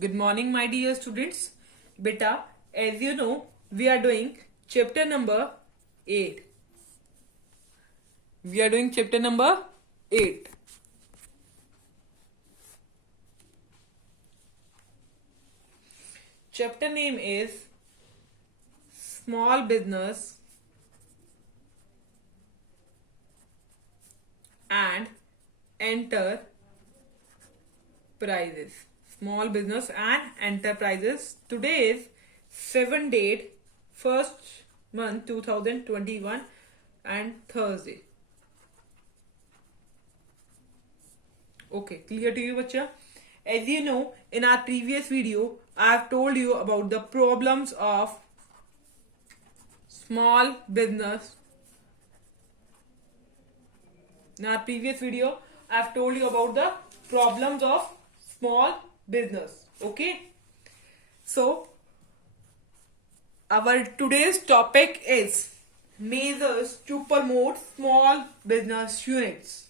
Good morning, my dear students. Beta, as you know, we are doing chapter number 8. We are doing chapter number 8. Chapter name is Small Business and Enterprises. Small Business and Enterprises. Today is 7 date, 1st month 2021 and Thursday. Okay, clear to you, bacha? As you know, in our previous video, I have told you about the problems of small business. In our previous video, I have told you about the problems of small business. Okay? So, our today's topic is measures to promote small business units.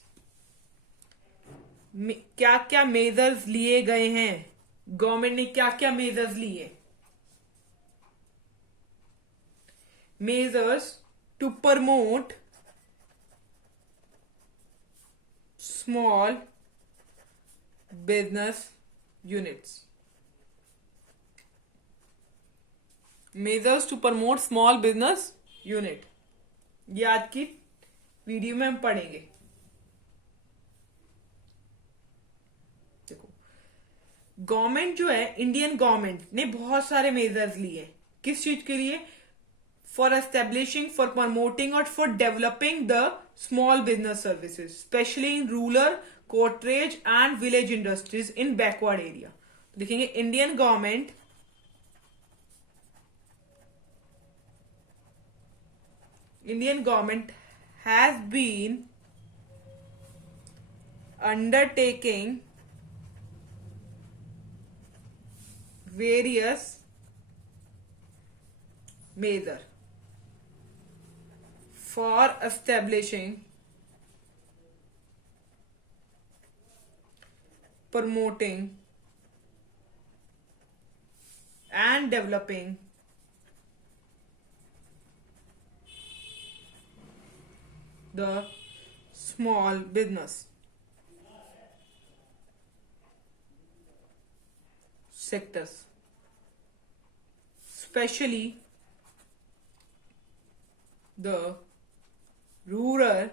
क्या क्या measures लिए गए हैं, गवर्नमेंट ने क्या क्या measures लिए? Measures to promote small business units. Measures to promote small business unit, ये आज की वीडियो में हम पढ़ेंगे. देखो, गवर्नमेंट जो है, इंडियन गवर्नमेंट ने बहुत सारे मेजर्स लिए. किस चीज के लिए? फॉर एस्टेब्लिशिंग, फॉर प्रमोटिंग और for developing the small business services, specially in rural, cottage and village industries in backward area. देखेंगे Indian government has been undertaking various measures for establishing, promoting and developing the small business sectors, especially the rural,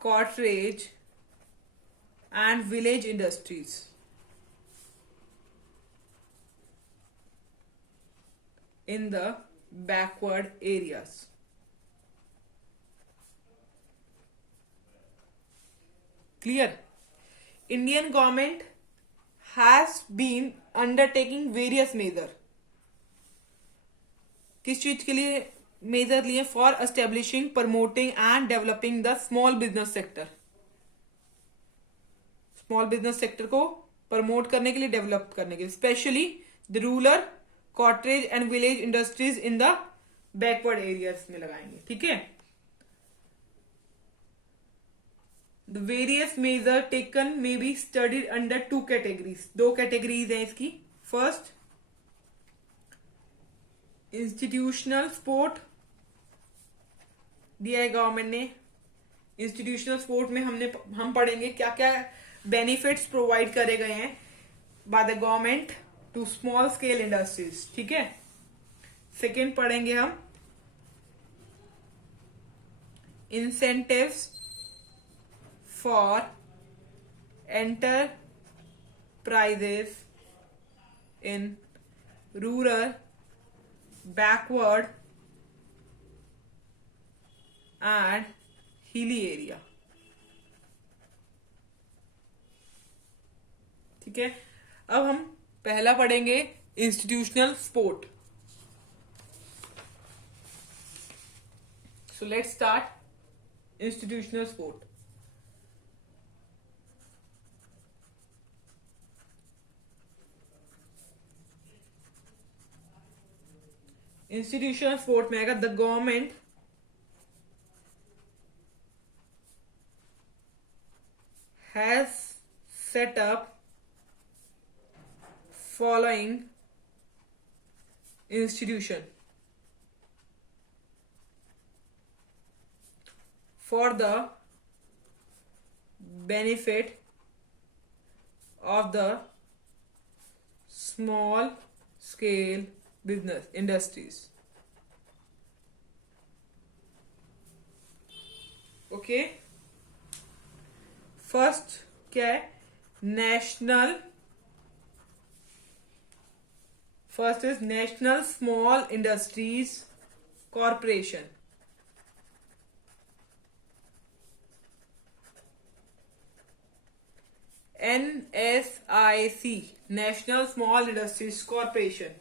cottage and village industries. In the backward areas. Clear? Indian government has been undertaking various measures. किस चीज के लिए मेजर लिए? For establishing, promoting and developing the small business sector. Small business sector को प्रमोट करने के लिए, डेवलप करने के लिए, specially the rural, cottage and village industries in the backward areas में लगाएंगे. ठीक है? The various measures taken may be studied under two categories. दो कैटेगरीज हैं इसकी. फर्स्ट, इंस्टीट्यूशनल सपोर्ट दिया है गवर्नमेंट ने. इंस्टीट्यूशनल सपोर्ट में हम पढ़ेंगे क्या क्या बेनिफिट्स प्रोवाइड करे गए हैं by the government to small scale industries. ठीक है? सेकेंड पढ़ेंगे हम incentives for enterprises in rural, backward and hilly area. ठीक है? अब हम पहला पढ़ेंगे institutional support. So let's start institutional support. Institutional support में आएगा the government has set up following institution for the benefit of the small scale business industries. Okay, first क्या है? National, first is national small industries corporation. NSIC, national small industries corporation.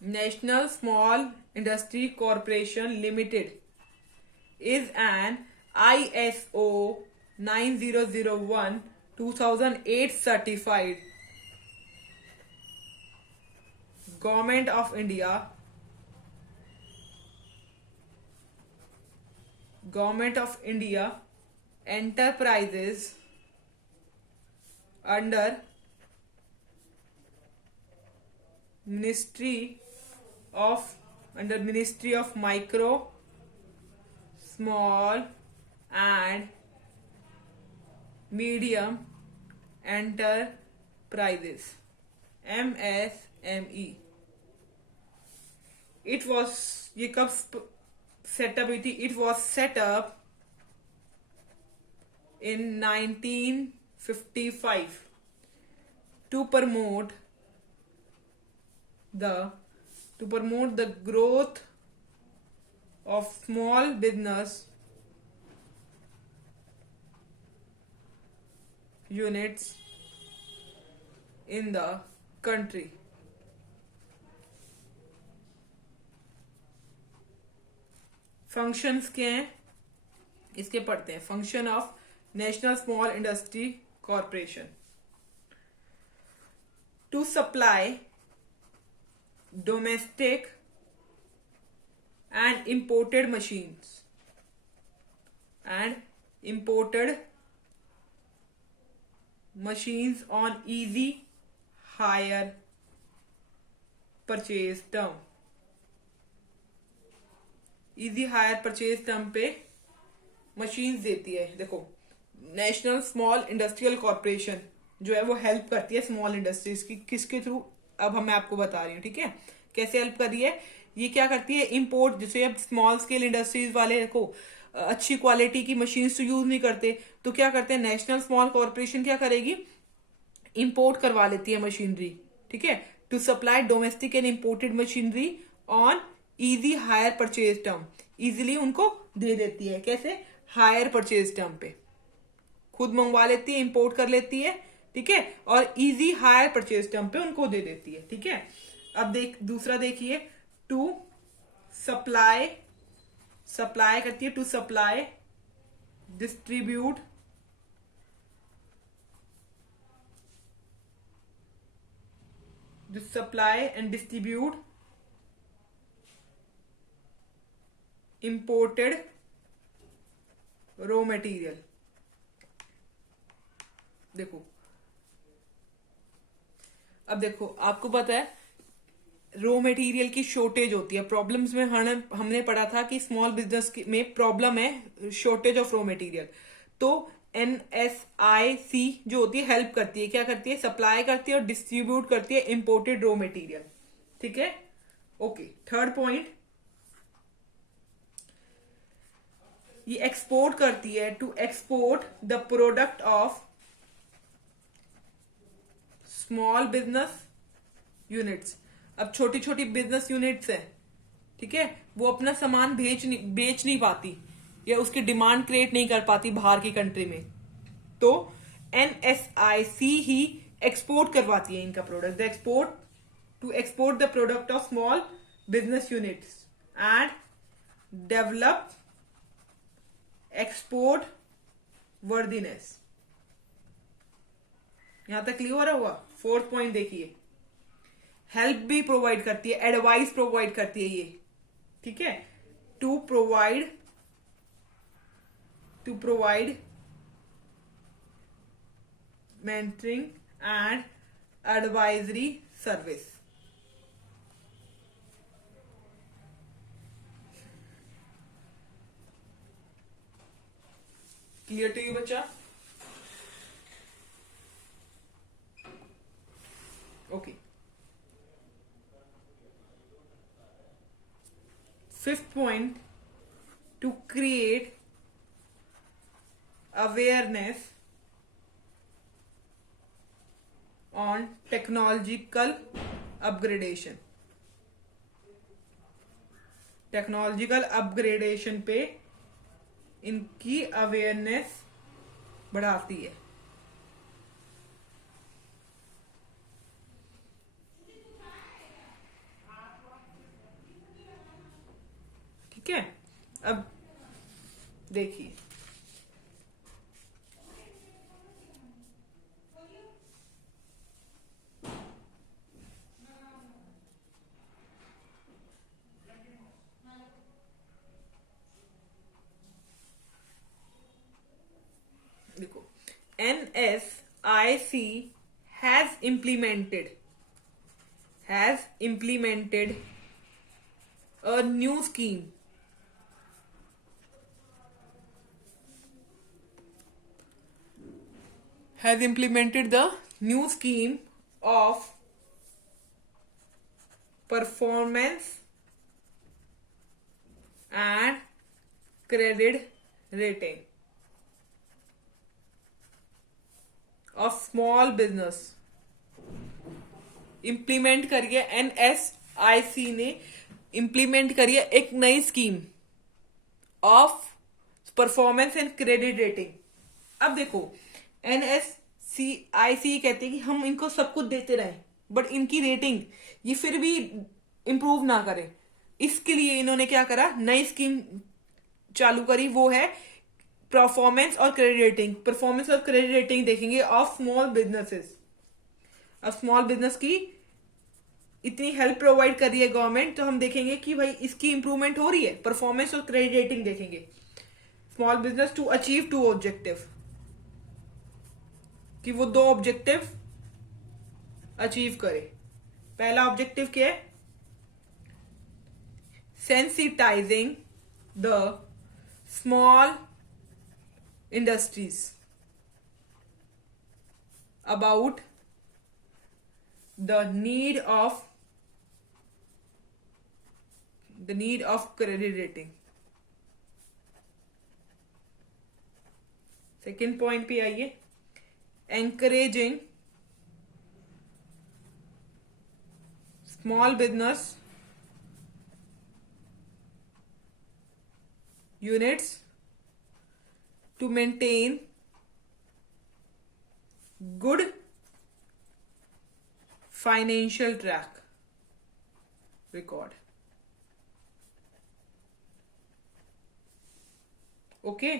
National Small Industry Corporation Limited is an ISO 9001:2008 certified Government of India enterprises under Ministry of Micro, Small and Medium Enterprises, MSME. It was, ये कब सेटअप हुई थी? It was set up in 1955 to promote the growth of small business units in the country. Functions क्या हैं इसके पढ़ते हैं. Function of national small industry corporation: to supply domestic and imported machines on easy hire purchase term. Easy hire purchase term पे machines देती है. देखो, national small industrial corporation जो है वो हेल्प करती है स्मॉल इंडस्ट्रीज की. किसके थ्रू? अब मैं आपको बता रही हूँ. ठीक है, कैसे हेल्प कर रही है? ये क्या करती है? इंपोर्ट. जैसे अब स्मॉल स्केल इंडस्ट्रीज वाले देखो अच्छी क्वालिटी की मशीन्स तो यूज नहीं करते, तो क्या करते हैं? नेशनल स्मॉल कॉरपोरेशन क्या करेगी? इंपोर्ट करवा लेती है मशीनरी. ठीक है, to supply domestic and imported machinery on easy hire purchase term. Easily उनको दे देती है. कैसे? हायर परचेज टर्म पे खुद मंगवा लेती है, इंपोर्ट कर लेती है. ठीक है, और इजी हायर परचेज टर्म पे उनको दे देती है. ठीक है, अब दूसरा देखिए, टू सप्लाई करती है. To supply, distribute, supply and distribute imported raw material. देखो, अब देखो, आपको पता है रॉ मटेरियल की शॉर्टेज होती है. प्रॉब्लम्स में हमने पढ़ा था कि स्मॉल बिजनेस में प्रॉब्लम है शॉर्टेज ऑफ रॉ मटेरियल. तो NSIC जो होती है हेल्प करती है. क्या करती है? सप्लाई करती है और डिस्ट्रीब्यूट करती है इंपोर्टेड रॉ मटेरियल. ठीक है, ओके. थर्ड पॉइंट, ये एक्सपोर्ट करती है. To export the product of small business units. अब छोटी छोटी बिजनेस यूनिट्स है. ठीक है, वो अपना सामान बेच नहीं पाती या उसकी डिमांड क्रिएट नहीं कर पाती बाहर की कंट्री में, तो NSIC ही एक्सपोर्ट करवाती है इनका product. To export the product of small business units and develop export worthiness. यहां तक क्लियर हुआ? फोर्थ पॉइंट देखिए, हेल्प भी प्रोवाइड करती है, एडवाइस प्रोवाइड करती है ये. ठीक है, to provide to provide mentoring and advisory service. Clear to you, बच्चा? Okay. Fifth point, to create awareness on technological upgradation. Technological upgradation पे इनकी अवेयरनेस बढ़ाती है. ठीक है, अब देखिए देखो, NSIC has implemented a new scheme of performance and credit rating of small business. Implement करिए, NSIC ने इम्प्लीमेंट करिए एक नई scheme of performance and credit rating. अब देखो, NSIC कहते हैं कि हम इनको सब कुछ देते रहें, बट इनकी रेटिंग ये फिर भी इंप्रूव ना करे. इसके लिए इन्होंने क्या करा, नई स्कीम चालू करी, वो है परफॉर्मेंस और क्रेडिट रेटिंग. परफॉर्मेंस और क्रेडिट रेटिंग देखेंगे ऑफ स्मॉल बिजनेसेस. अब स्मॉल बिजनेस की इतनी हेल्प प्रोवाइड कर रही है गवर्नमेंट, तो हम देखेंगे कि भाई इसकी इंप्रूवमेंट हो रही है. परफॉर्मेंस और क्रेडिट रेटिंग देखेंगे. Small business to achieve 2 objective, कि वो 2 ऑब्जेक्टिव अचीव करे. पहला ऑब्जेक्टिव क्या है, sensitising the small industries about the need of credit rating. Second point पे आइए, encouraging small business units to maintain good financial track record. Okay.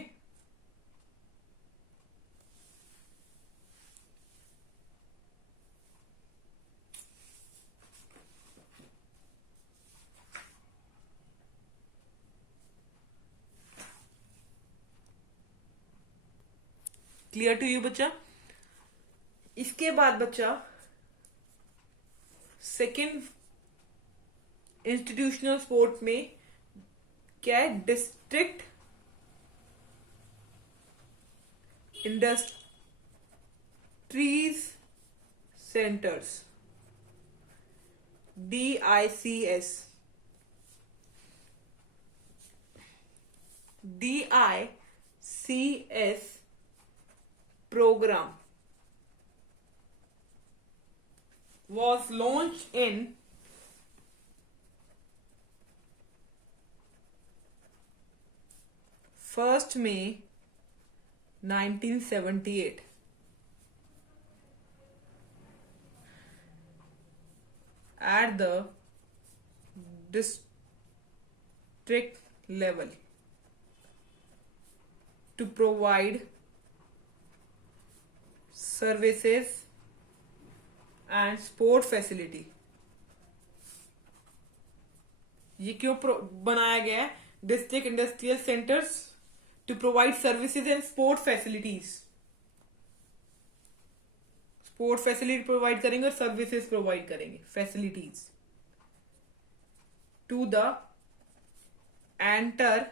Clear to you बच्चा? इसके बाद बच्चा सेकेंड इंस्टीट्यूशनल सपोर्ट में क्या है, district industries centres, DICS. DICS program was launched in 1st May 1978 at the district level to provide services and sport facility. ये क्यों बनाया गया है, district industrial centres to provide services and sport facilities. Sport facility provide करेंगे और services provide करेंगे, facilities to the entrepreneur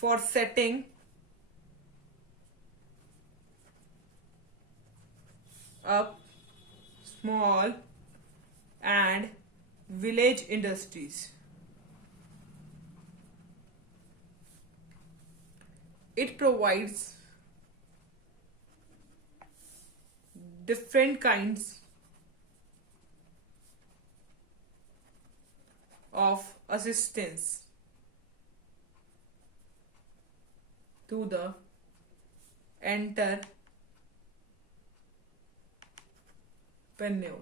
for setting up small and village industries. It provides different kinds of assistance to the entrepreneur.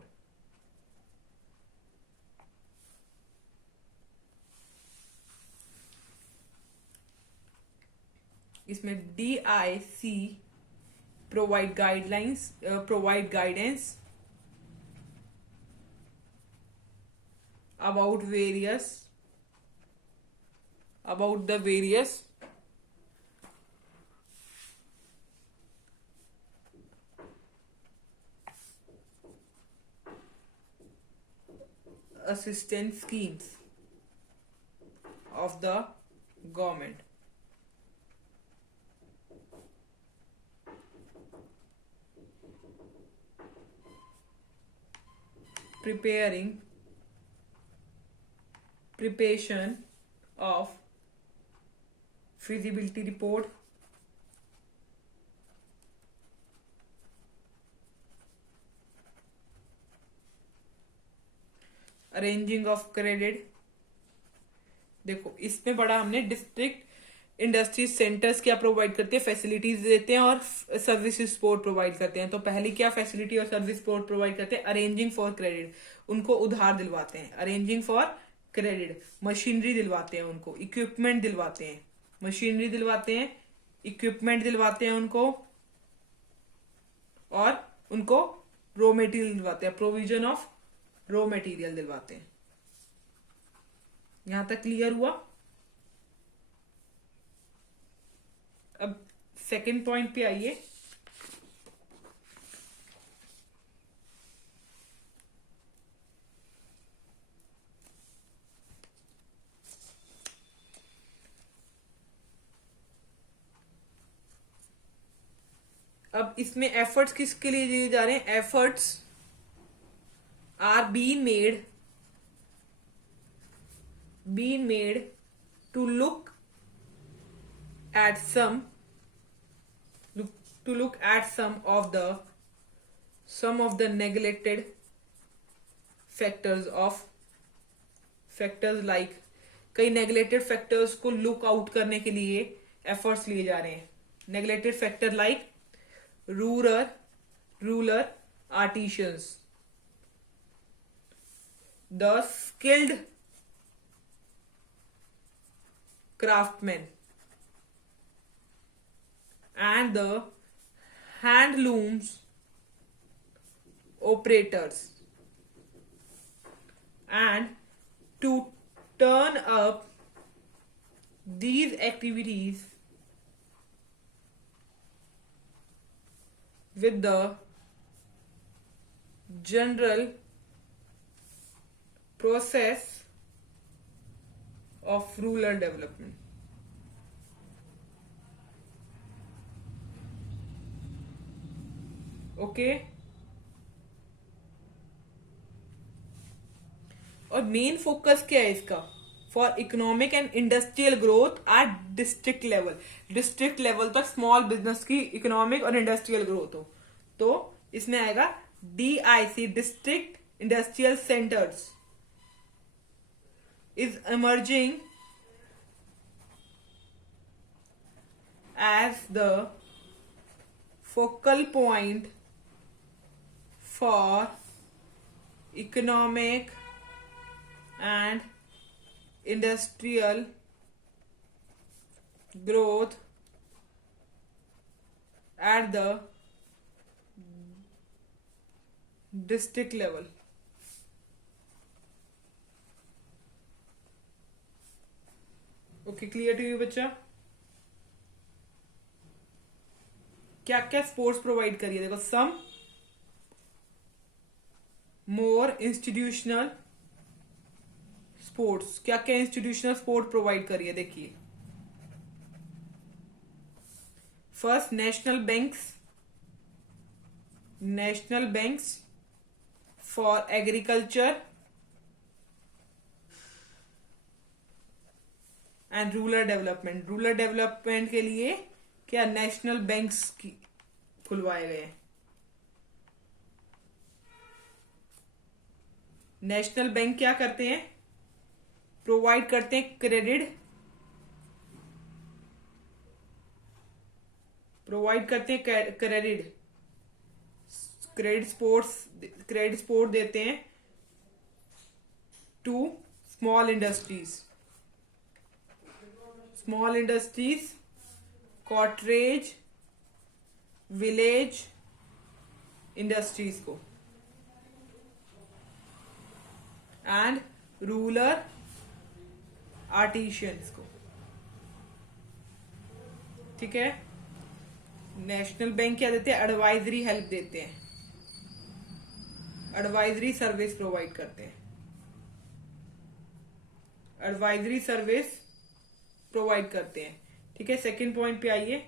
इसमें DIC provide guidelines, provide guidance about the various assistance schemes of the government. Preparation of feasibility report, arranging of credit. देखो इसमें बड़ा हमने district industries centres क्या प्रोवाइड करते हैं, फैसिलिटीज देते हैं और सर्विसेज सपोर्ट प्रोवाइड करते हैं. तो पहली क्या फैसिलिटी और सर्विस सपोर्ट प्रोवाइड करते हैं, अरेंजिंग फॉर क्रेडिट, उनको उधार दिलवाते हैं. अरेंजिंग फॉर क्रेडिट, मशीनरी दिलवाते हैं उनको, इक्विपमेंट दिलवाते हैं, मशीनरी दिलवाते हैं, इक्विपमेंट दिलवाते हैं उनको, और उनको रॉ मटेरियल दिलवाते हैं, प्रोविजन ऑफ रॉ मटेरियल दिलवाते हैं. यहां तक क्लियर हुआ. अब सेकंड पॉइंट पे आइए. अब इसमें एफर्ट्स किसके लिए दिए जा रहे हैं, efforts are being made to look at some of the neglected factors like, कई नेग्लेक्टेड फैक्टर्स को लुक आउट करने के लिए एफर्ट्स लिए जा रहे हैं. Neglected factor like rural artisans, the skilled craftsmen, and the handlooms operators. And to turn up these activities with the general process of rural development. Okay. और main focus क्या है इसका, for economic and industrial growth at district level. District level तक small business की इकोनॉमिक और industrial growth हो. तो इसमें आएगा DIC, district industrial centres is emerging as the focal point for economic and industrial growth at the district level. Okay, clear to you बच्चा? क्या क्या स्पोर्ट्स प्रोवाइड करिए, देखो, सम मोर इंस्टीट्यूशनल स्पोर्ट्स, क्या क्या इंस्टीट्यूशनल स्पोर्ट प्रोवाइड करिए, देखिए। First, national banks for agriculture and rural development. Rural development के लिए क्या नेशनल बैंक्स खुलवाए गए हैं। नेशनल बैंक क्या करते हैं? प्रोवाइड करते हैं क्रेडिट, क्रेडिट सपोर्ट देते हैं to small industries, cottage, village industries को, एंड रूरल आर्टिशियंस को। ठीक है। नेशनल बैंक क्या देते हैं? एडवाइजरी हेल्प देते हैं, एडवाइजरी सर्विस प्रोवाइड करते हैं, एडवाइजरी सर्विस प्रोवाइड करते हैं। ठीक है, सेकंड पॉइंट पे आइए।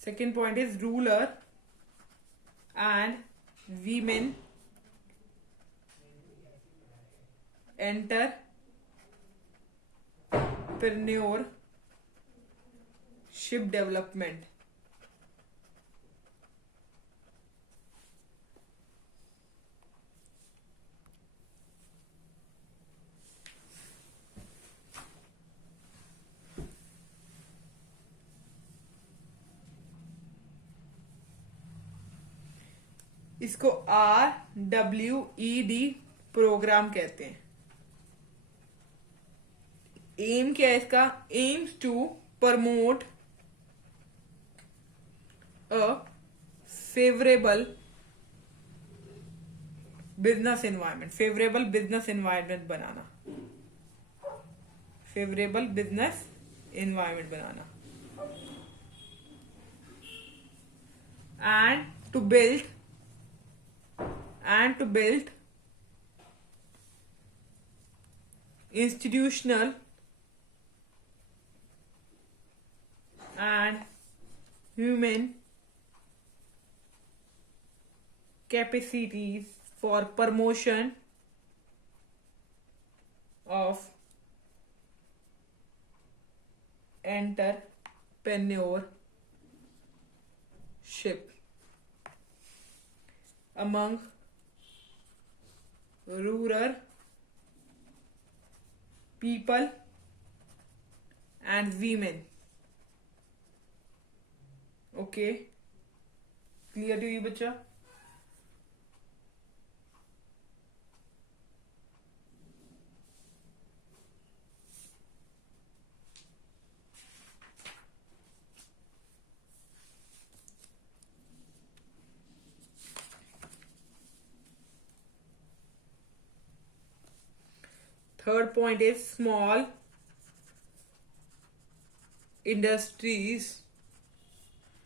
Second point is rural and women entrepreneurship development. इसको RWED प्रोग्राम कहते हैं। एम क्या है इसका? Aims to promote a favourable business environment बनाना, and to build institutional and human capacities for promotion of entrepreneurship among rural people and women. Okay, clear to you बच्चा? Third point is small industries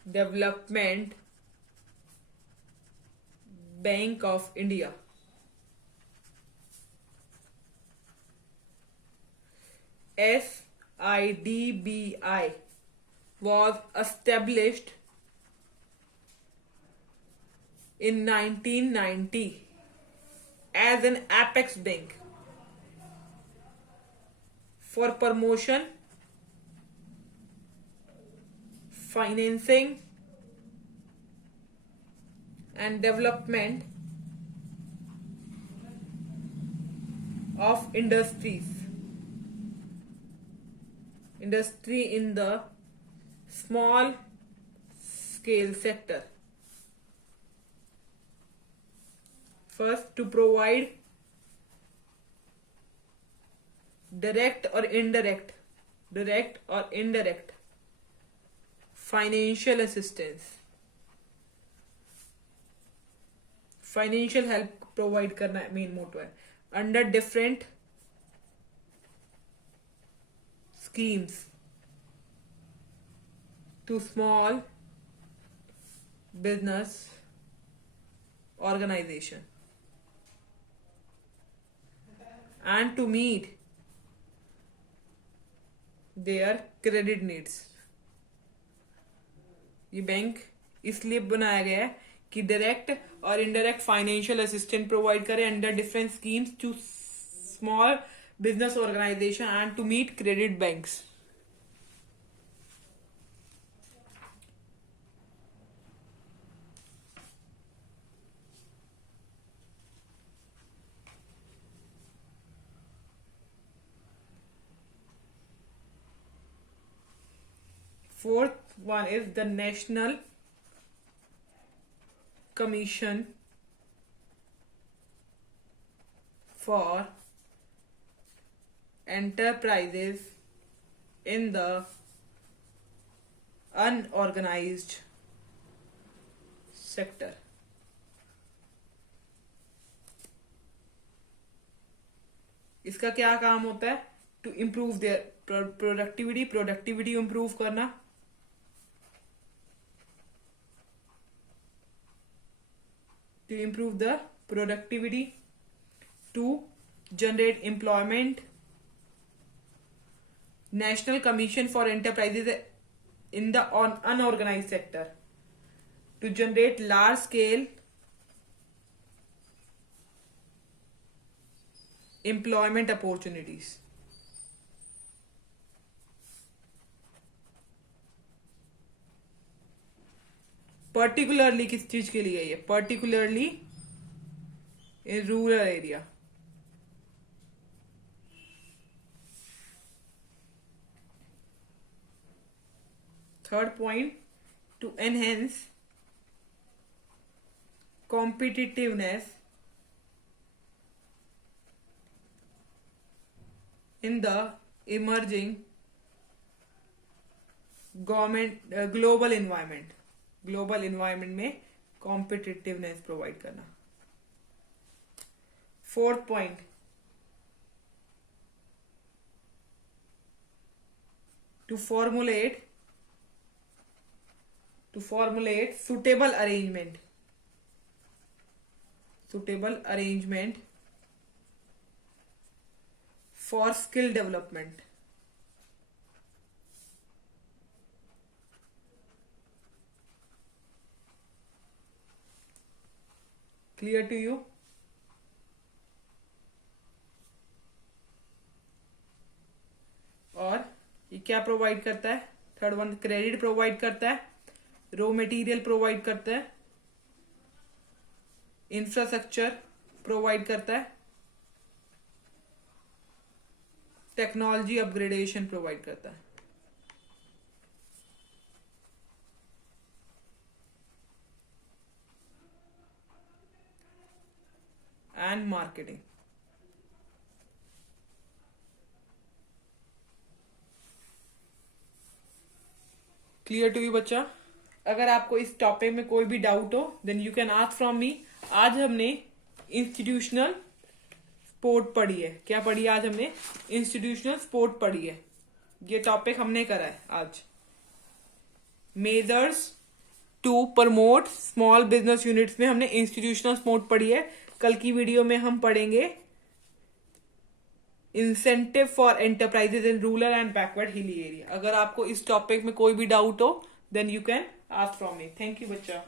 development Bank of India. SIDBI was established in 1990 as an apex bank for promotion, financing and development of industry in the small scale sector. First, to provide direct or indirect financial assistance, financial help provide करना main motto है, under different schemes to small business organization and to meet their credit needs. ये bank इसलिए बनाया गया है कि direct और indirect financial assistance provide करे under different schemes to small business organization and to meet credit banks. Fourth one is the National Commission for Enterprises in the Unorganized Sector. इसका क्या काम होता है? To improve their productivity improve करना, to improve the productivity, to generate employment. National Commission for Enterprises in the Unorganized Sector to generate large scale employment opportunities. Particularly किस चीज के लिए ये? Particularly in rural area. Third point, to enhance competitiveness in the emerging global environment में competitiveness provide करना. Fourth point, to formulate suitable arrangement for skill development. Clear to you? और ये क्या प्रोवाइड करता है? थर्ड वन, क्रेडिट प्रोवाइड करता है, raw material provide करता है, इंफ्रास्ट्रक्चर प्रोवाइड करता है, टेक्नोलॉजी अपग्रेडेशन प्रोवाइड करता है. And marketing. Clear to you बच्चा? अगर आपको इस टॉपिक में कोई भी डाउट हो then you can ask from me. आज हमने इंस्टीट्यूशनल स्पोर्ट पढ़ी है. क्या पढ़ी है आज हमने? इंस्टीट्यूशनल स्पोर्ट पढ़ी है. ये टॉपिक हमने करा है आज. Measures to promote small business units में हमने इंस्टीट्यूशनल स्पोर्ट पढ़ी है. कल की वीडियो में हम पढ़ेंगे incentive for enterprises in rural and backward hilly area. अगर आपको इस टॉपिक में कोई भी डाउट हो then you can ask from me. Thank you बच्चा.